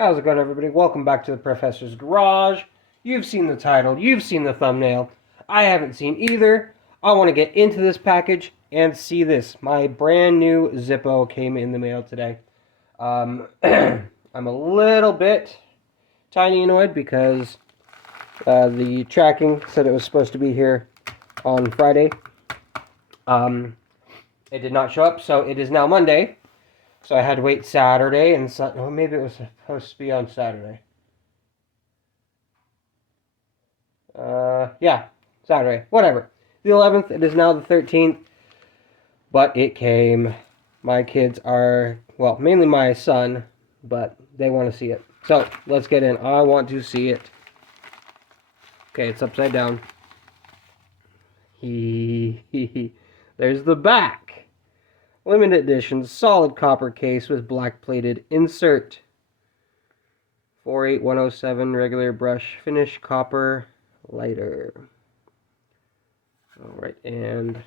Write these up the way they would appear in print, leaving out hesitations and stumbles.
How's it going, everybody? Welcome back to the Professor's Garage. You've seen the title, you've seen the thumbnail. I haven't seen either. I want to get into this package and see this. My brand new Zippo came in the mail today. I'm a little bit tiny annoyed because the tracking said it was supposed to be here on Friday. It did not show up, so it is now Monday. So I had to wait Saturday, and maybe it was supposed to be on Saturday. Yeah, Saturday. Whatever. The 11th, it is now the 13th, but it came. My kids are, well, mainly my son, but they want to see it. So, let's get in. I want to see it. Okay, it's upside down. There's the back. Limited edition, solid copper case with black plated insert. 48107 regular brush finish copper lighter. Alright, and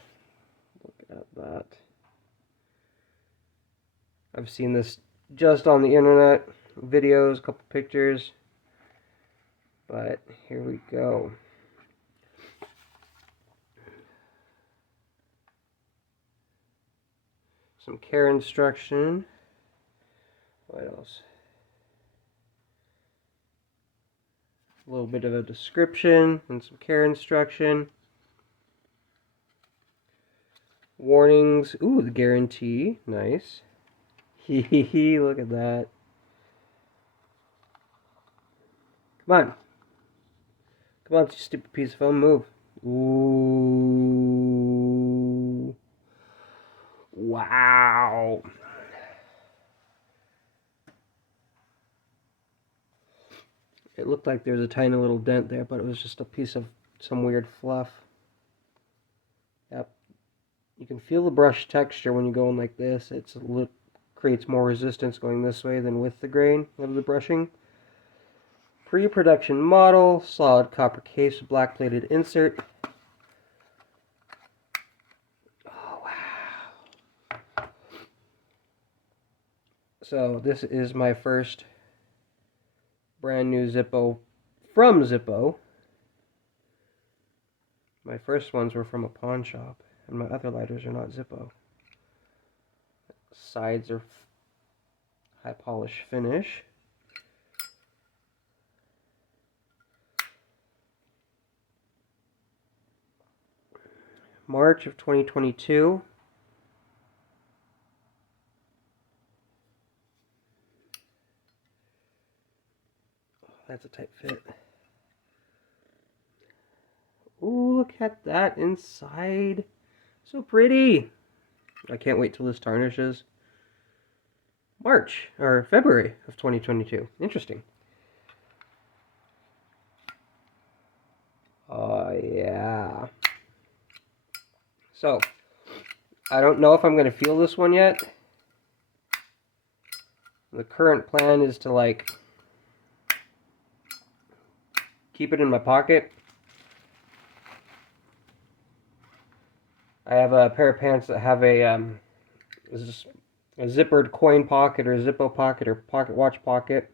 look at that. I've seen this just on the internet, videos, a couple pictures, but here we go. Some care instruction. What else? A little bit of a description and some care instruction. Warnings. Ooh, the guarantee. Nice. Hee, look at that. Come on. Come on, you stupid piece of foam, move. Ooh. Wow. It looked like there was a tiny little dent there, but it was just a piece of some weird fluff. Yep. You can feel the brush texture when you go in like this. It creates more resistance going this way than with the grain of the brushing. Pre-production model, solid copper case with black plated insert. Oh, wow. So this is my first brand new Zippo from Zippo. My first ones were from a pawn shop, and my other lighters are not Zippo. Sides are high polish finish. March of 2022. That's a tight fit. Ooh, look at that inside. So pretty. I can't wait till this tarnishes. March, or February of 2022. Interesting. Oh, yeah. So, I don't know if I'm going to feel this one yet. The current plan is to, like, keep it in my pocket. I have a pair of pants that have a zippered coin pocket or Zippo pocket or pocket watch pocket.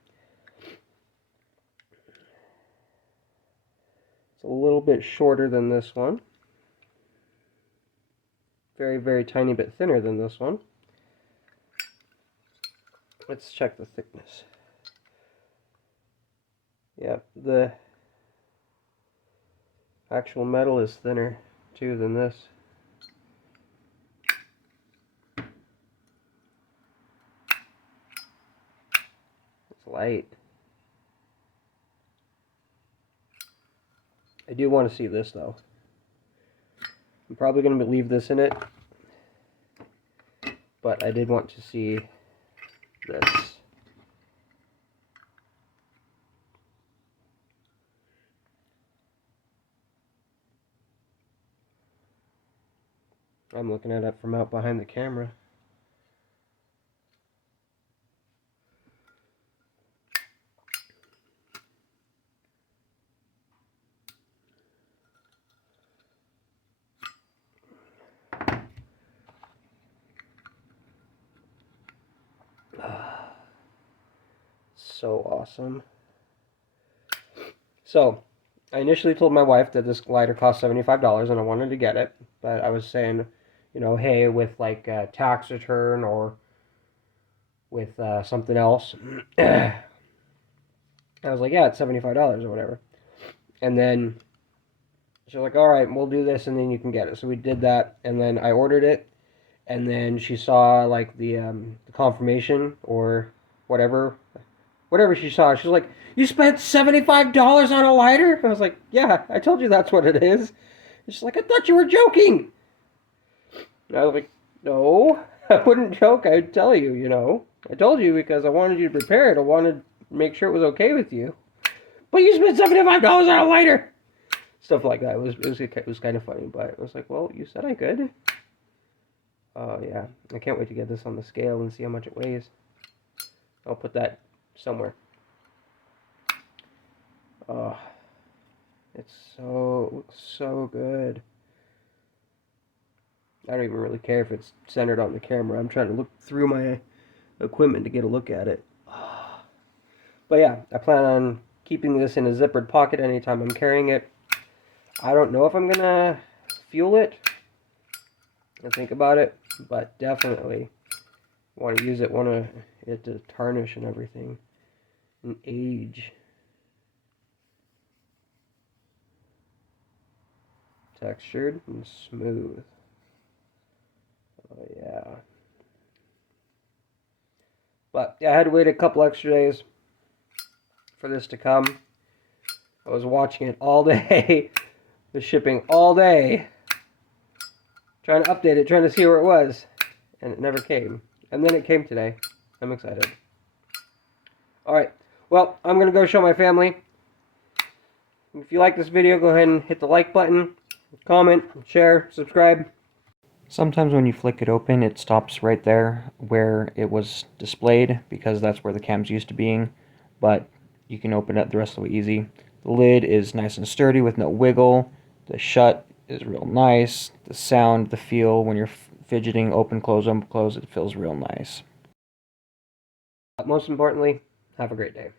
It's a little bit shorter than this one. Very, very tiny bit thinner than this one. Let's check the thickness. Yep, the actual metal is thinner too than this. It's light. I do want to see this though. I'm probably going to leave this in it, but I did want to see this. I'm looking at it from out behind the camera. so awesome. So, I initially told my wife that this lighter cost $75 and I wanted to get it. But I was saying, you know, hey, with like a tax return or with something else. I was like, yeah, it's $75 or whatever. And then she was like, all right, we'll do this and then you can get it. So we did that. And then I ordered it. And then she saw like the confirmation or whatever she saw. She was like, "You spent $75 on a lighter?" I was like, "Yeah, I told you that's what it is." And she's like, "I thought you were joking." And I was like, "No, I wouldn't joke. I'd tell you, you know. I told you because I wanted you to prepare it. I wanted to make sure it was okay with you. But you spent $75 on a lighter." Stuff like that. It was kind of funny, but it was like, well, you said I could. Oh yeah, I can't wait to get this on the scale and see how much it weighs. I'll put that somewhere. Oh, it's so good. I don't even really care if it's centered on the camera. I'm trying to look through my equipment to get a look at it. But yeah, I plan on keeping this in a zippered pocket anytime I'm carrying it. I don't know if I'm gonna fuel it and think about it, but definitely want to use it, want it to tarnish and everything and age. Textured and smooth. Oh yeah. But yeah, I had to wait a couple extra days for this to come. I was watching it all day, the shipping all day, trying to update it, trying to see where it was, and it never came. And then it came today. I'm excited. Alright, well, I'm going to go show my family. If you like this video, go ahead and hit the like button, comment, share, subscribe. Sometimes when you flick it open, it stops right there where it was displayed because that's where the cam's used to being, but you can open it the rest of the way easy. The lid is nice and sturdy with no wiggle. The shut is real nice. The sound, the feel when you're fidgeting, open, close, it feels real nice. But most importantly, have a great day.